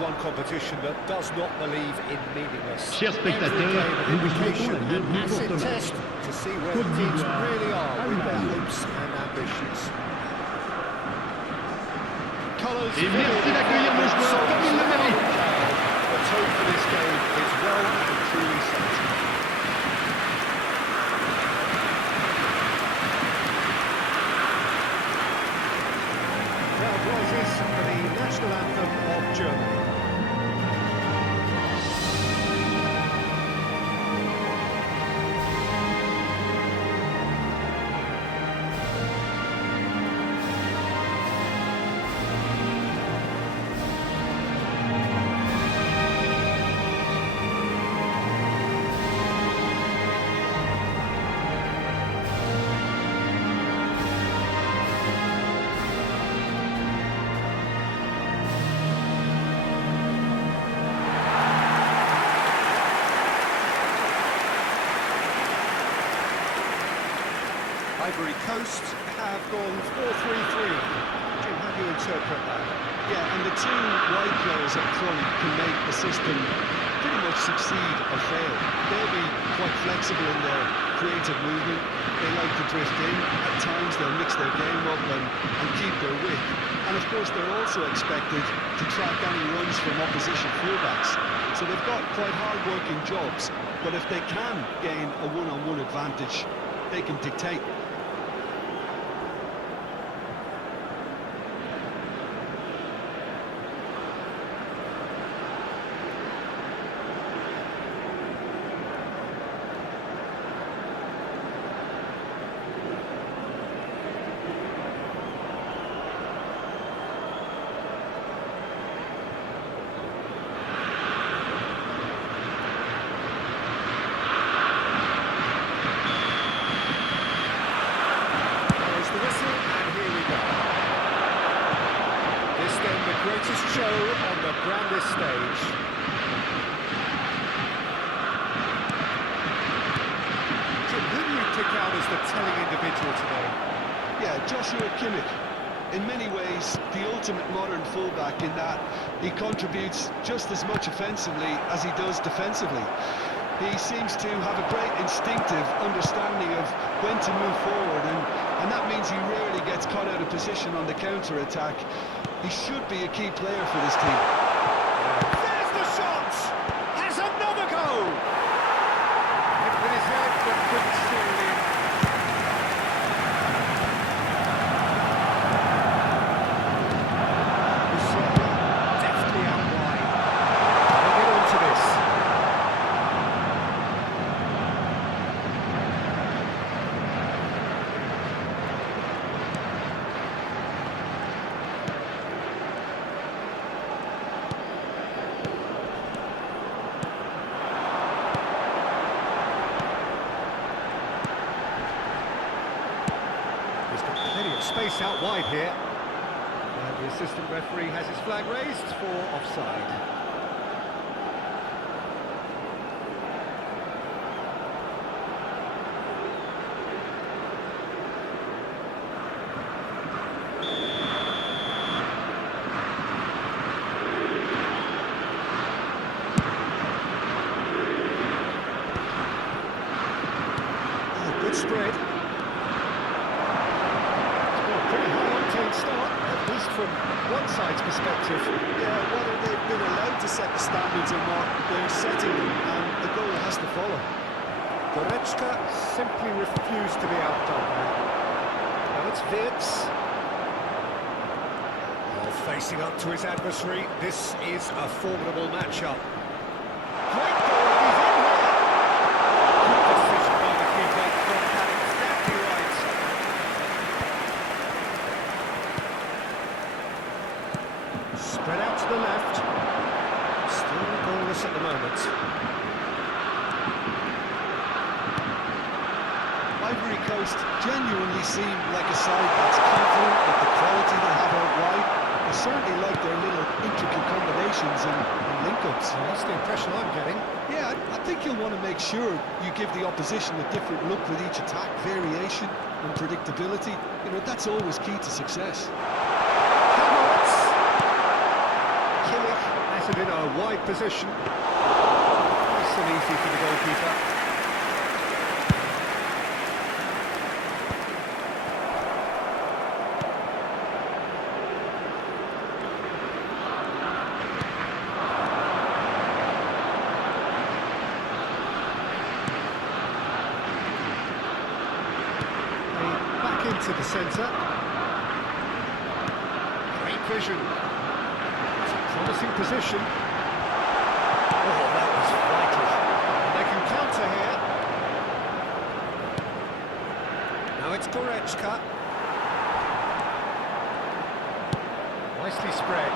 one competition that does not believe in meaningless. Chers spectateurs, nous vous souhaitons la bienvenue pour ce match. To see where the teams really are with their hopes and ambitions. Et merci d'accueillir nos joueurs comme ils le méritent. The tone for this game is well and truly set. Crowd rises for the national anthem of Germany. Ivory Coast have gone 4-3-3. Jim, how do you interpret that? Yeah, and the two wide players up front can make the system pretty much succeed or fail. They'll be quite flexible in their creative movement. They like to drift in. At times they'll mix their game up and keep their width. And of course they're also expected to track any runs from opposition fullbacks. So they've got quite hard-working jobs, but if they can gain a one-on-one advantage, they can dictate. Greatest show on the grandest stage. Jim, who do you pick out as the telling individual today? Yeah, Joshua Kimmich. In many ways, the ultimate modern fullback in that he contributes just as much offensively as he does defensively. He seems to have a great instinctive understanding of when to move forward, and that means he rarely gets caught out of position on the counter-attack. He should be a key player for this team. There's the shot! Has another go! Hit with his head, but couldn't steer it in. Deftly out wide. We'll get on to this. Space out wide here, and the assistant referee has his flag raised for offside. Oh, good spread. Start, at least from one side's perspective. Yeah, whether they've been allowed to set the standards or not, they're setting them, and the goal has to follow. Goretzka simply refused to be outdone there. Now it's Wirtz. Well, facing up to his adversary, this is a formidable matchup. Great goal, he's in here! Good decision by the keeper, got that exactly right. Spread out to the left. Still goalless at the moment. Ivory Coast genuinely seem like a side that's confident with the quality they have out wide. They certainly like their little intricate combinations and link-ups. Well, that's the impression I'm getting. Yeah, I think you'll want to make sure you give the opposition a different look with each attack, variation and predictability. You know, that's always key to success. Kimmich has Slotted in a wide position. Nice and easy for the goalkeeper. Back into the centre. Great vision. It's a promising position. Oh, that was vital. And they can counter here. Now it's Goretzka. Nicely spread.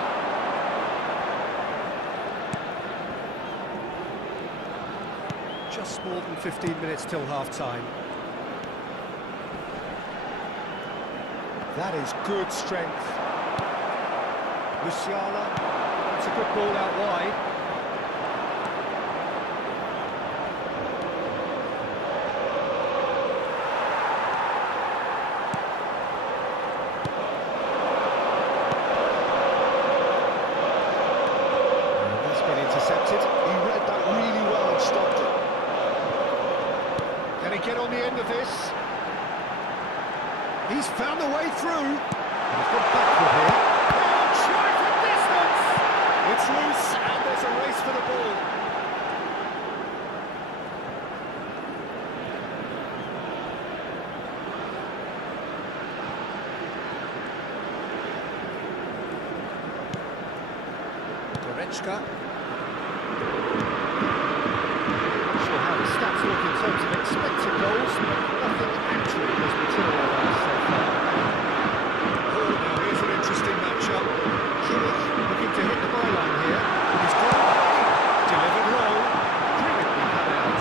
Just more than 15 minutes till half-time. That is good strength. Luciana, it's a good ball out wide. And that's been intercepted. He read that really well and stopped it. Can he get on the end of this? He's found a way through. And he's got backward here. Oh, try for distance! It's loose, and there's a race for the ball. Goretzka. Not sure how the stats look in terms of expected goals, but nothing actually has materialised so far. Oh, now here's an interesting matchup. Kimmich looking to hit the byline here. He's got it. Delivered low. Brilliantly cut out.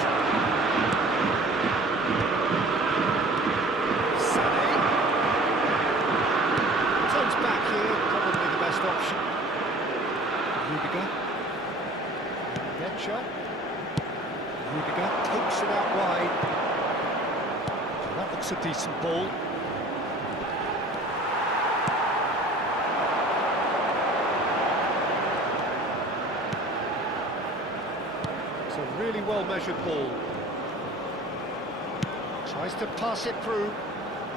Sané. Turns back here, probably the best option. Rudiger. Getcha. Rudiger takes it out wide. So that looks a decent ball. It's a really well-measured ball. Tries to pass it through.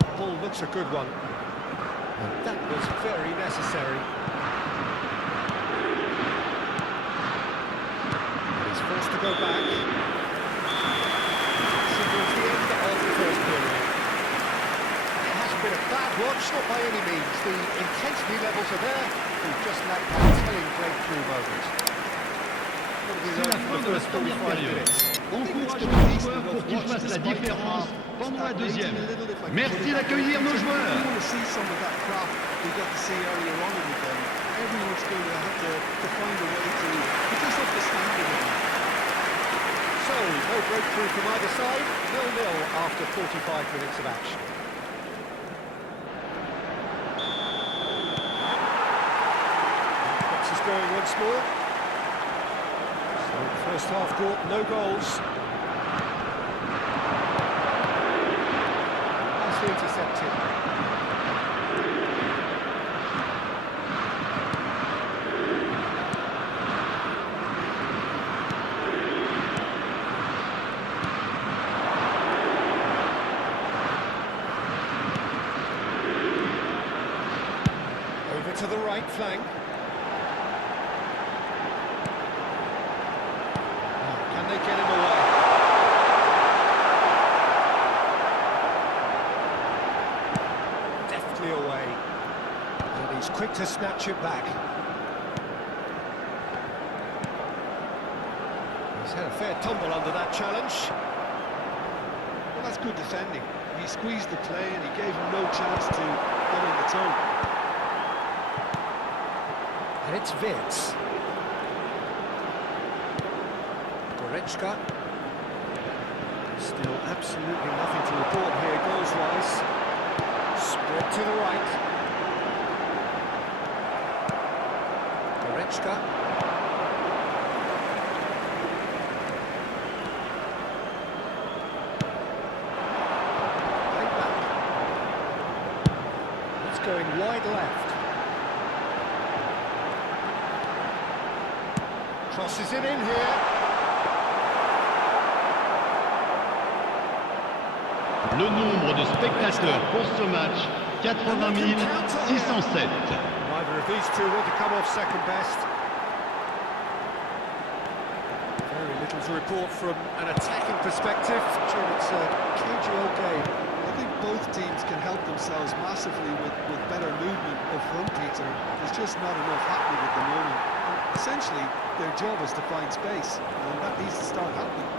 The ball looks a good one. And that was very necessary. And he's forced to go back. Signals the end of the first period. It hasn't been a bad watch, not by any means. The intensity levels are there. We've just lacked that telling breakthrough moment. C'est la fin de la première période. Encourageons les joueurs pour qu'ils fassent la différence pendant la deuxième. Merci d'accueillir nos joueurs. So, no breakthrough from either side. 0-0 after 45 minutes of action. Box is going once more. So, first half brought no goals. Nicely intercepted. To the right flank. Oh, can they get him away? Deftly away. And he's quick to snatch it back. He's had a fair tumble under that challenge. Well, that's good defending. He squeezed the play and he gave him no chance to get on the toe. And it's Vince. Goretzka. Still absolutely nothing to report here goals-wise. Spread to the right. Goretzka. Right back. It's going wide left. Crosses it in here. Le nombre de spectateurs pour ce match, 80 607. Neither of these two want to come off second best. Very little to report from an attacking perspective. Jim, it's a cagey old game. I think both teams can help themselves massively with better movement up front, Peter. There's just not enough happening at the moment. And essentially, their job is to find space, and that needs to start happening.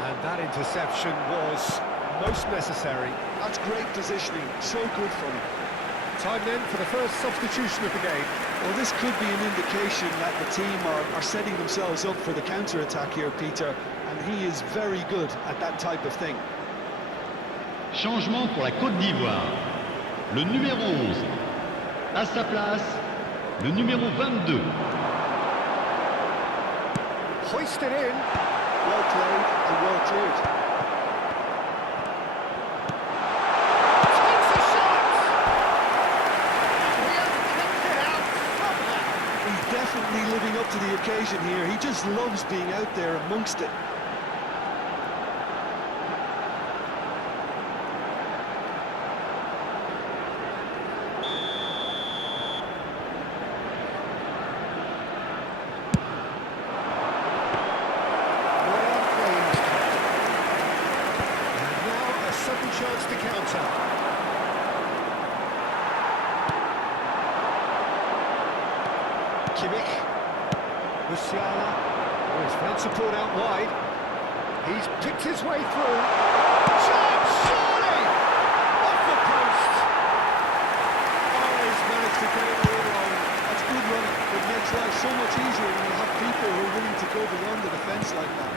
And that interception was most necessary. That's great positioning, so good for them. Time then for the first substitution of the game. Well, this could be an indication that the team are setting themselves up for the counter-attack here, Peter, and he is very good at that type of thing. Changement pour la Côte d'Ivoire. Le numéro 11. À sa place, le numéro 22. Hoisted in. Well played and well cleared. Takes a shot! He has kicked it out somehow. He's definitely living up to the occasion here. He just loves being out there amongst it. Chance to counter. Kimmich. Musiala. Oh, he's found support out wide. He's picked his way through. Chance, surely! Off the post! Oh, he's managed to get it all wrong. That's good running. It makes life so much easier when you have people who are willing to go beyond the defence like that.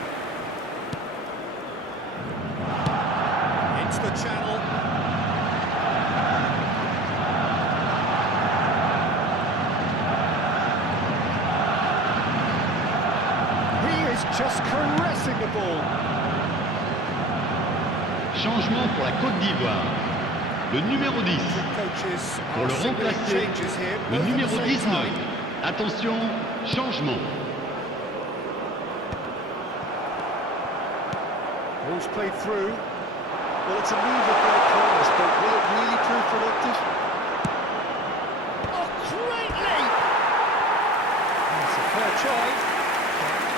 The channel. He is just caressing the ball. Changement pour la Côte d'Ivoire. Le numéro 10. Coaches Pour le remplacer, le numéro 19. Attention, changement. Ball's played through. Well, it's a move of great promise, but will it really prove productive? Oh, great leap! That's a fair try.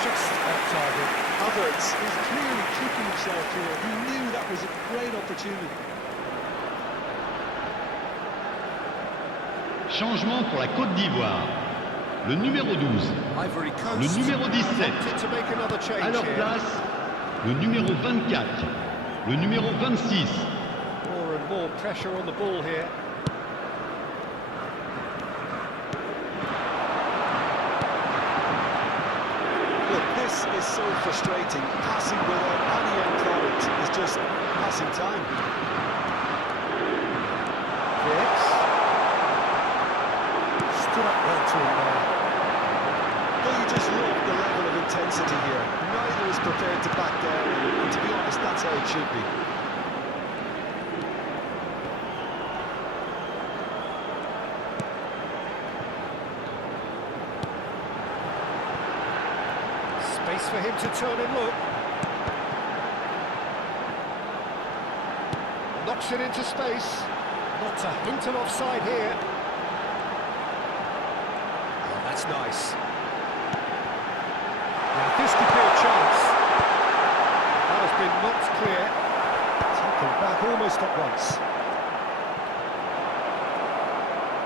Just off target. Havertz is clearly kicking himself here. He knew that was a great opportunity. Changement pour la Côte d'Ivoire. Le numéro 12. Ivory Coast. Le numéro 17. To make another change À leur here. place, le numéro 24. Le numéro 26. More and more pressure on the ball here. Look, this is so frustrating. Passing without any end product is just passing time. Yes. Stood up well to him there. But you just love the level of intensity here. Neither is prepared to back down, and to be honest, that's how it should be. Space for him to turn and look. Knocks it into space. Not a hint of offside here. Oh, that's nice. Now this could be a chance. That has been knocked clear. Taken back almost at once.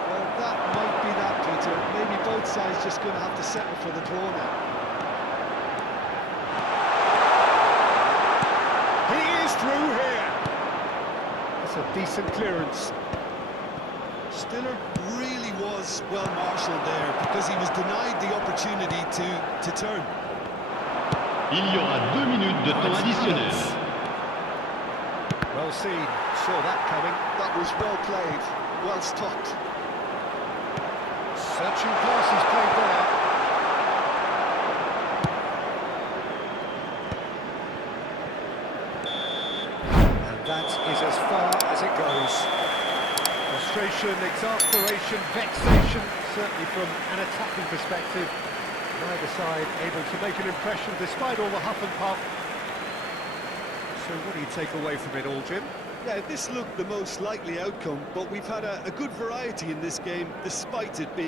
Well, that might be that, Peter. Maybe both sides just going to have to settle for the draw now. He is through here. That's a decent clearance. Stiller really was well marshalled there because he was denied the opportunity to turn. Il y aura 2 minutes de temps additionnel. Well seen. Saw that coming. That was well played, well stopped. Searching pass he's played there. And that is as far as it goes. Frustration frustration, exasperation, vexation, certainly from an attacking perspective. Neither side able to make an impression despite all the huff and puff. So what do you take away from it all, Jim? Yeah, this looked the most likely outcome, but we've had a good variety in this game, despite it being